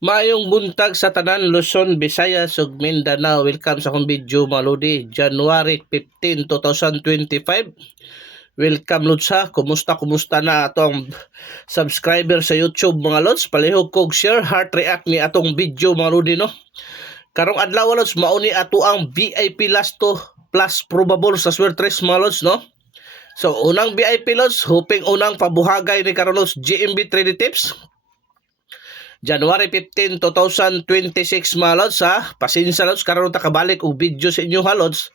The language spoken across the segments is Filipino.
Maayong buntag sa tanan Luzon, Visayas ug Mindanao. Welcome sa akong video mga lodi. January 15, 2025. Welcome Lodsa. Kumusta na atong subscriber sa YouTube mga lods. Palihog kog share, heart react ni atong video mga lodi no. Karong adlaw lods mauni ato ang VIP last to plus probable sa Swertres mga lods no. So unang VIP lods, hoping unang pabuhagay ni karon lods GMB 3D tips. January 15, 2026 mga lods ha. Pasensya lods, karon ta kabalik og video sa inyo ha lods.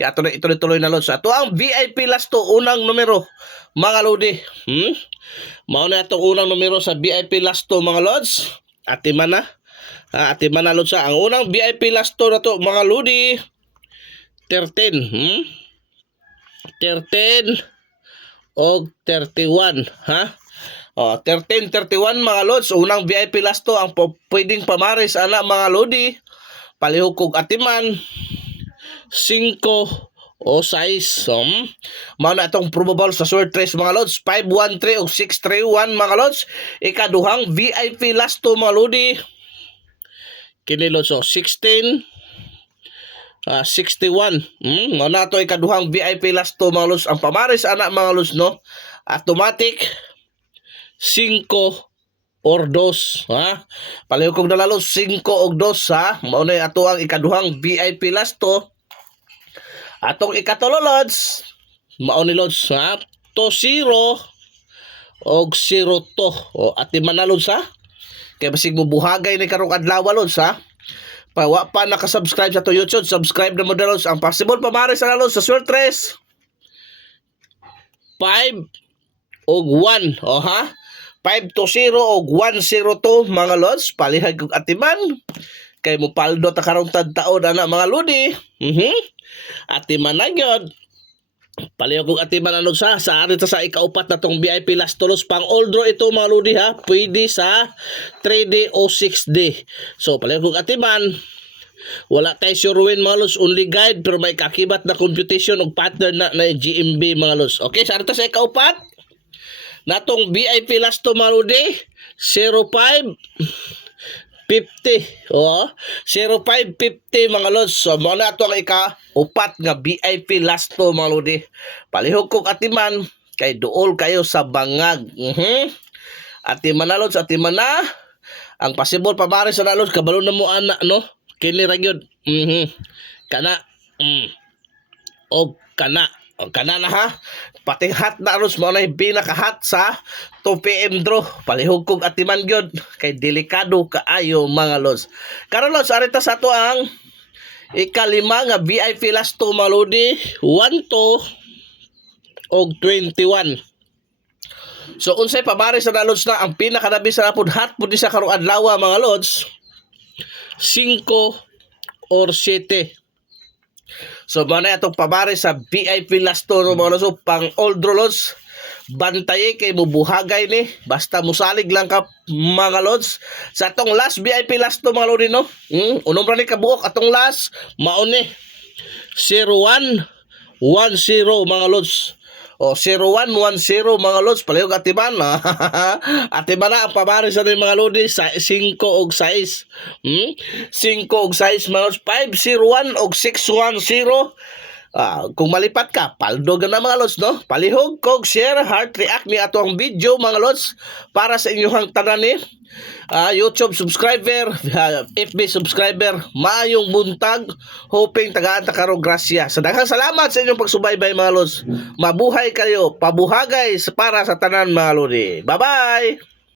Kaya ato na ituloy na lods. Ato ang VIP last to unang numero mga lodi. Mao na atong unang numero sa VIP last to mga lods. Atiman na lods ha. Ang unang VIP last to na to mga lodi 13. 13 og 31 ha. 13-31 mga lods, unang VIP last to ang pwedeng pamaris ana mga lodi. Palihog kog atiman 5 o 6. Mao na itong probable sa Swertres mga lods 513 o 631 mga lods. Ikaduhang VIP last to mga lodi kini lods 16 61. Mao na to ikaduhang VIP last to mga lods ang pamaris ana mga lods no. Automatic 5 or 2 ha. Palihog kog nalalo 5 og 2 ha. Mao na ato ang ikaduhang VIP last to. Atong ikatulo lods mao ni lods ha 20 og 02. Ati man na lods ha. Kaya basig mo buhagay ni karong adlaw lods ha. Wa pa naka-subscribe sa to YouTube, subscribe na mo na lods. Ang possible pamaris na lods sa Swertres 5 og 1 ha. 520 o 102 mga lods. Palihag kong atiman kay mo paldo ta karong tadtaon ana mga lodi. Atiman na gyud. Palihag kong atiman ano sa ari ta sa ikaupat na tong VIP last tulos pang all draw ito mga lodi ha. Pwede sa 3D o 6D. So palihag kong atiman. Wala tayo sure win mga lods, only guide pero may kakibat na computation og pattern na GMB mga lods. Okay, sa ari ta sa ikaupat natong VIP last to mga lodi 0550 0550 mga lods. So mo na ato ang ika-upat nga VIP last to mga lodi. Palihog kog atiman kay duol kayo sa bangag. Atiman na lods, atiman na. Ang possible pamaris sa lods kabalo na mo ana no. Kini ra gyud. Kana kana na ha. Pati hot na aros mo na yung pinaka-hot sa 2 PM draw. Palihog kong atiman gyud kay delikado kaayo mga lods. Karon lods arita sa to ang ikalima nga VIP last to mga lodi 12 og 21. So unsay pamaris sa lods na ang pinakadabi sa napod hot pud sa karong adlaw mga lods 5 or 7. So mana itong pabare sa VIP last to no mga lods. So pang all draw lods bantaye kay mubuhagay ni basta musalig lang ka mga lods sa atong last VIP last to mga lodi no. Unom ra ni kabuok atong last mao ni 0110 mga lods. 0110 mga lods. Palihog atiman atiman na ang pabare sa mga lodi sa 5 og 6. 5 og 6 mga lods 501 og 610. Kung malipat ka paldo na mga lods no. Palihog kog share, heart react ni ato ang video mga lods para sa inyong tanan ni YouTube subscriber, FB subscriber. Maayong buntag, hoping tagaan ta karong grasya. Sa daghang salamat sa inyong pagsubaybay mga lods. Mabuhay kayo, pabuhagay para sa tanan mga lodi. Bye bye.